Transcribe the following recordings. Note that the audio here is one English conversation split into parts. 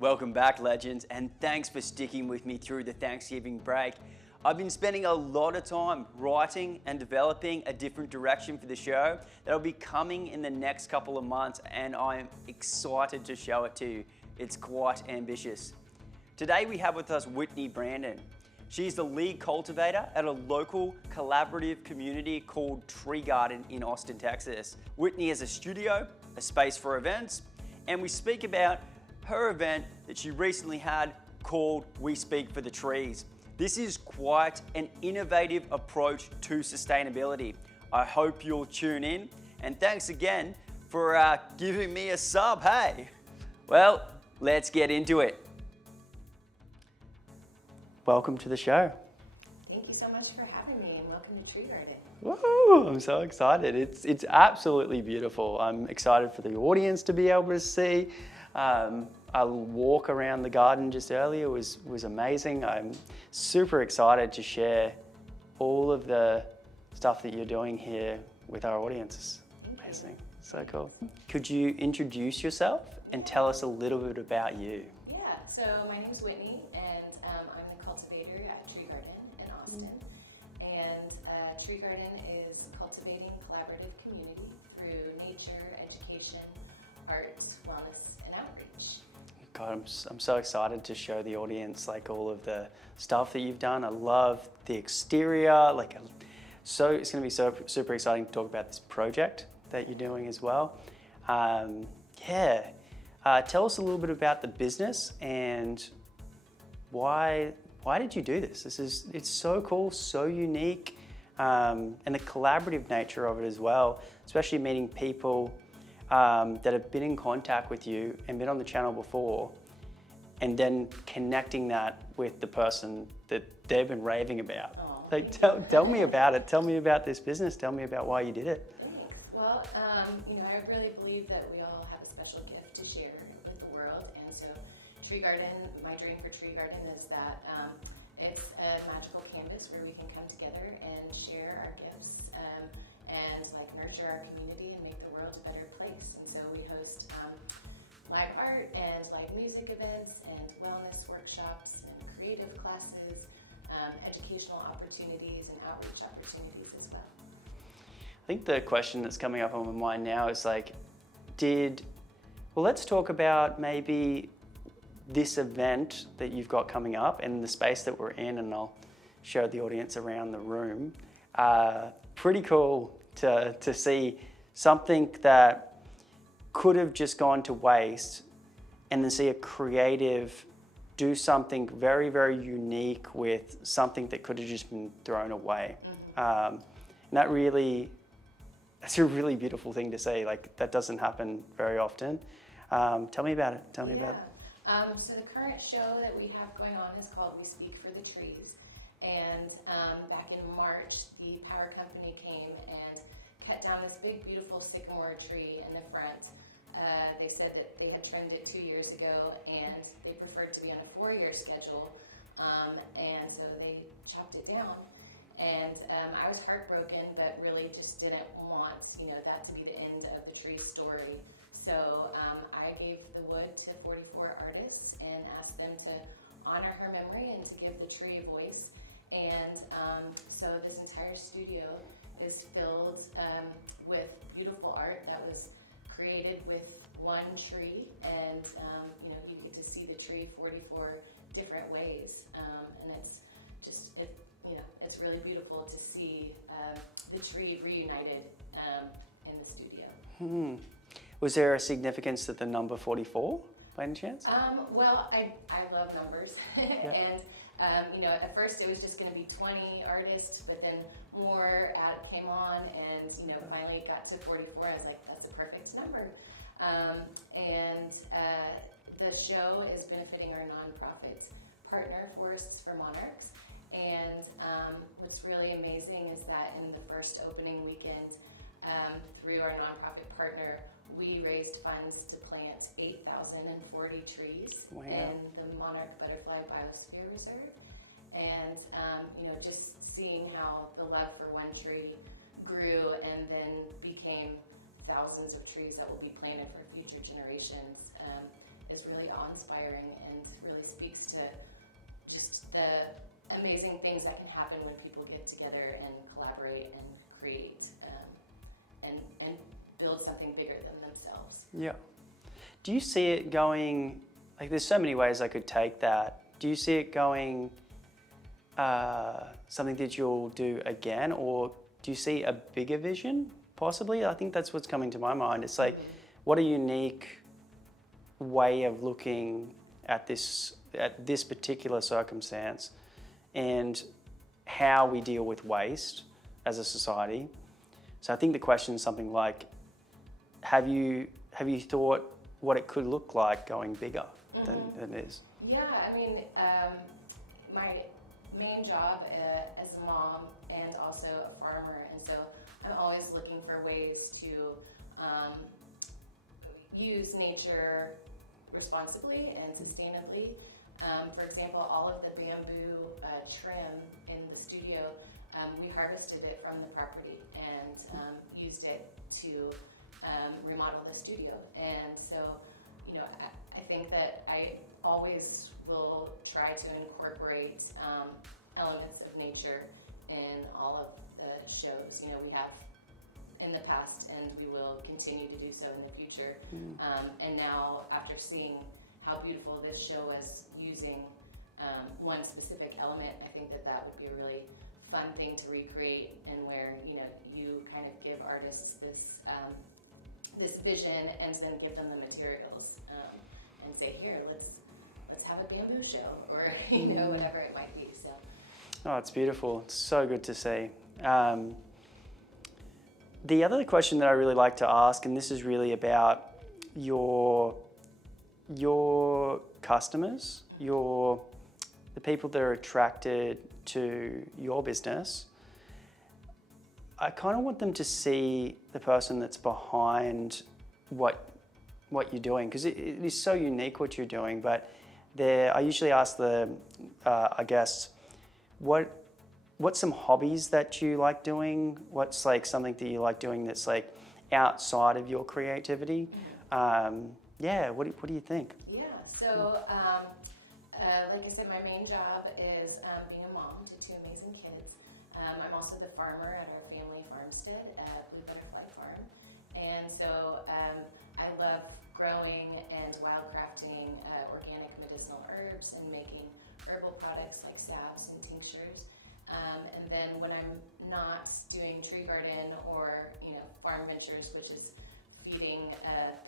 Welcome back, legends, and thanks for sticking with me through the Thanksgiving break. I've been spending a lot of time writing and developing a different direction for the show that'll be coming in the next couple of months, and I'm excited to show it to you. It's quite ambitious. Today we have with us Whitney Brandon. She's the lead cultivator at a local collaborative community called Tree Garden in Austin, Texas. Whitney has a studio, a space for events, and we speak about her event that she recently had called We Speak for the Trees. This is quite an innovative approach to sustainability. I hope you'll tune in, and thanks again for giving me a sub, hey? Well, let's get into it. Welcome to the show. Thank you so much for having me, and welcome to Tree Garden. Woo, I'm so excited. It's absolutely beautiful. I'm excited for the audience to be able to see. A walk around the garden just earlier was amazing. I'm super excited to share all of the stuff that you're doing here with our audience. Amazing, so cool. Could you introduce yourself and tell us a little bit about you? Yeah, so my name's Whitney, and I'm the cultivator at Tree Garden in Austin. And Tree Garden is cultivating collaborative community through nature, education, art, wellness, and outreach. God, I'm so excited to show the audience like all of the stuff that you've done. I love the exterior. So it's going to be super exciting to talk about this project that you're doing as well. Tell us a little bit about the business and why did you do this? It's so cool, so unique, and the collaborative nature of it as well, especially meeting people that have been in contact with you and been on the channel before, and then connecting that with the person that they've been raving about. Tell me about it. Tell me about this business. Tell me about why you did it. Thanks. Well, I really believe that we all have a special gift to share with the world, and so Tree Garden, my dream for Tree Garden is that it's a magical canvas where we can come together and share our gifts and nurture our community and make the world a better place. And so we host live art and live music events and wellness workshops and creative classes, educational opportunities and outreach opportunities as well. I think the question that's coming up on my mind now is let's talk about maybe this event that you've got coming up and the space that we're in, and I'll show the audience around the room. Pretty cool to see something that could have just gone to waste, and then see a creative do something very, very unique with something that could have just been thrown away. Mm-hmm. And that's a really beautiful thing to see. That doesn't happen very often. Tell me about it. About it. So the current show that we have going on is called We Speak for the Trees. And back in March, the power company came and cut down this big, beautiful sycamore tree in the front. They said that they had trimmed it 2 years ago, and they preferred to be on a 4-year schedule. And so they chopped it down. And I was heartbroken, but really just didn't want, that to be the end of the tree's story. So I gave the wood to 44 artists and asked them to honor her memory and to give the tree a voice. And so this entire studio is filled with beautiful art that was created with one tree, and you get to see the tree 44 different ways, and it's really beautiful to see the tree reunited in the studio. Was there a significance to the number 44 by any chance? Well, I love numbers. Yeah. And at first it was just going to be 20 artists, but then more came on, and finally it got to 44. I was like, that's a perfect number. And the show is benefiting our nonprofit partner, Forests for Monarchs. And what's really amazing is that in the first opening weekend, through our nonprofit partner, we raised funds to plant 8,040 trees. Wow. In the Monarch Butterfly Biosphere Reserve. And just seeing how the love for one tree grew and then became thousands of trees that will be planted for future generations is really awe-inspiring and really speaks to just the amazing things that can happen when people get together and collaborate and create and build something bigger than themselves. Yeah. Do you see it going, like there's so many ways I could take that. Do you see it going something that you'll do again, or do you see a bigger vision possibly? I think that's what's coming to my mind. It's like, what a unique way of looking at this particular circumstance and how we deal with waste as a society. So I think the question is something like, have you thought what it could look like going bigger than it is? Yeah, I mean, my main job as a mom and also a farmer, and so I'm always looking for ways to use nature responsibly and sustainably. For example, all of the bamboo trim in the studio, we harvested it from the property and used it to remodel the studio. And so, I think that I always will try to incorporate elements of nature in all of the shows. We have in the past, and we will continue to do so in the future. And now, after seeing how beautiful this show was using one specific element, I think that would be a really fun thing to recreate, and where you kind of give artists this this vision and then give them the materials and say, here, let's have a bamboo show, or whatever it might be. So. Oh, it's beautiful. It's so good to see. The other question that I really like to ask, and this is really about your customers, the people that are attracted to your business. I kind of want them to see the person that's behind what you're doing, because it is so unique what you're doing. But I usually ask the guests, what's some hobbies that you like doing? What's like something that you like doing that's like outside of your creativity? What do you think? Yeah, so like I said, my main job is being a mom to two amazing kids. I'm also the farmer at our family farmstead at Blue Butterfly Farm. And so I love growing and wildcrafting organic medicinal herbs and making herbal products like salves and tinctures. And then when I'm not doing tree garden or farm ventures, which is feeding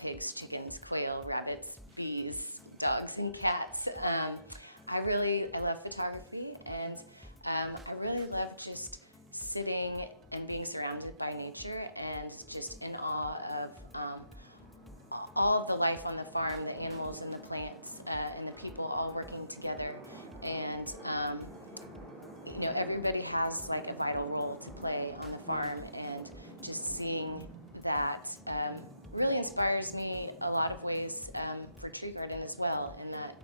pigs, chickens, quail, rabbits, bees, dogs, and cats, I love photography, and I really love just sitting and being surrounded by nature and just in awe of all of the life on the farm, the animals and the plants and the people all working together. And everybody has like a vital role to play on the farm, and just seeing that really inspires me a lot of ways for tree garden as well, and that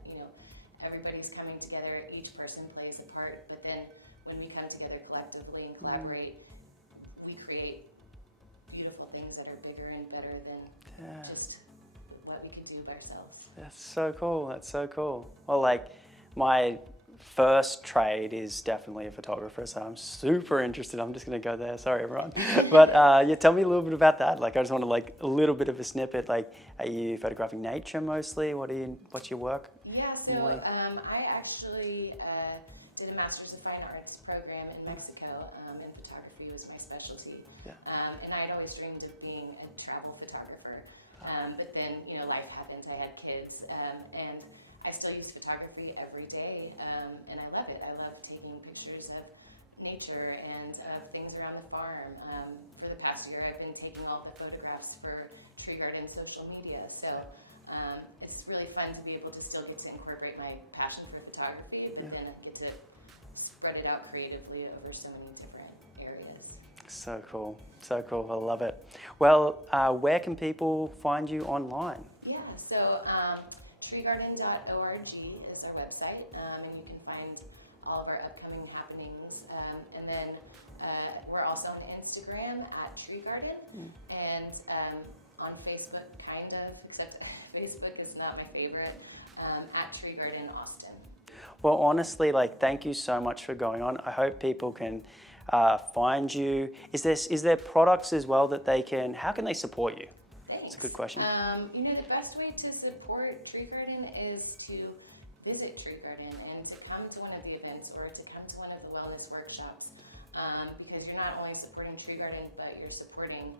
everybody's coming together, each person plays a part, but then when we come together collectively and collaborate, we create beautiful things that are bigger and better than just what we can do by ourselves. That's so cool. That's so cool. Well, like my first trade is definitely a photographer, so I'm super interested. I'm just going to go there. Sorry, everyone. But tell me a little bit about that. Like, I just want to like a little bit of a snippet. Like, are you photographing nature mostly? What's your work? Yeah, so I actually did a Master's of Fine Arts program in Mexico, and photography was my specialty. Yeah. And I had always dreamed of being a travel photographer. But then, life happened. I had kids, and I still use photography every day, and I love it. I love taking pictures of nature and of things around the farm. For the past year, I've been taking all the photographs for Tree Garden social media. So it's really fun to be able to still get to incorporate my passion for photography, but then get to spread it out creatively over so many different areas. So cool. So cool. I love it. Well, where can people find you online? Yeah, so treegarden.org is our website, and you can find all of our upcoming happenings. And then we're also on Instagram at Tree Garden, and on Facebook, kind of, except Facebook is not my favorite, at Tree Garden Austin. Well, honestly, thank you so much for going on. I hope people can find you. Is there products as well that they can, how can they support you? Thanks. That's a good question. The best way to support Tree Garden is to visit Tree Garden and to come to one of the events or to come to one of the wellness workshops, because you're not only supporting Tree Garden, but you're supporting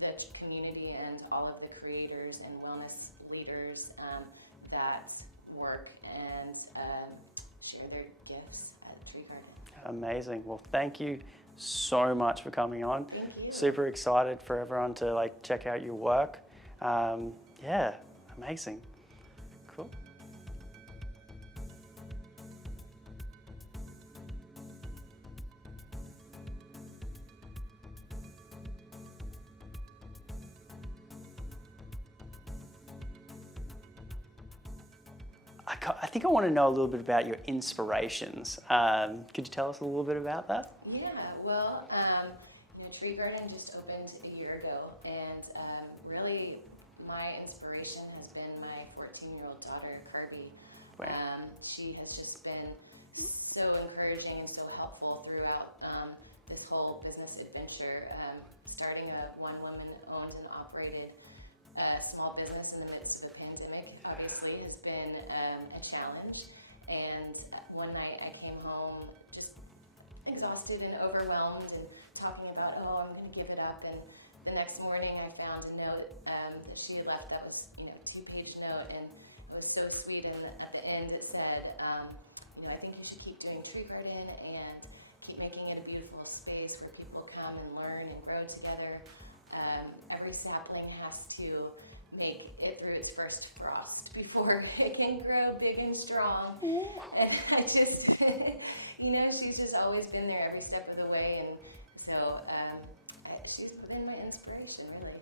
the community and all of the creators and wellness leaders that work and share their gifts at Tree Garden. Amazing. Well, thank you so much for coming on. Thank you. Super excited for everyone to check out your work. Yeah, amazing. Cool. I think I want to know a little bit about your inspirations. Could you tell us a little bit about that? Yeah, well, Tree Garden just opened a year ago, and really my inspiration has been my 14-year-old daughter, Kirby. Wow. She has just been so encouraging, so helpful throughout this whole business adventure. Starting a one-woman owned and operated small business in the midst of a pandemic obviously has been a challenge. And one night I came home just exhausted and overwhelmed and talking about, I'm going to give it up. And the next morning I found a note that she had left that was, a 2-page note, and it was so sweet. And at the end it said, I think you should keep doing Tree Garden and keep making it a beautiful space where people come and learn and grow together. Every sapling has to make it through its first frost before it can grow big and strong. And I just, she's just always been there every step of the way. And so she's been my inspiration, really.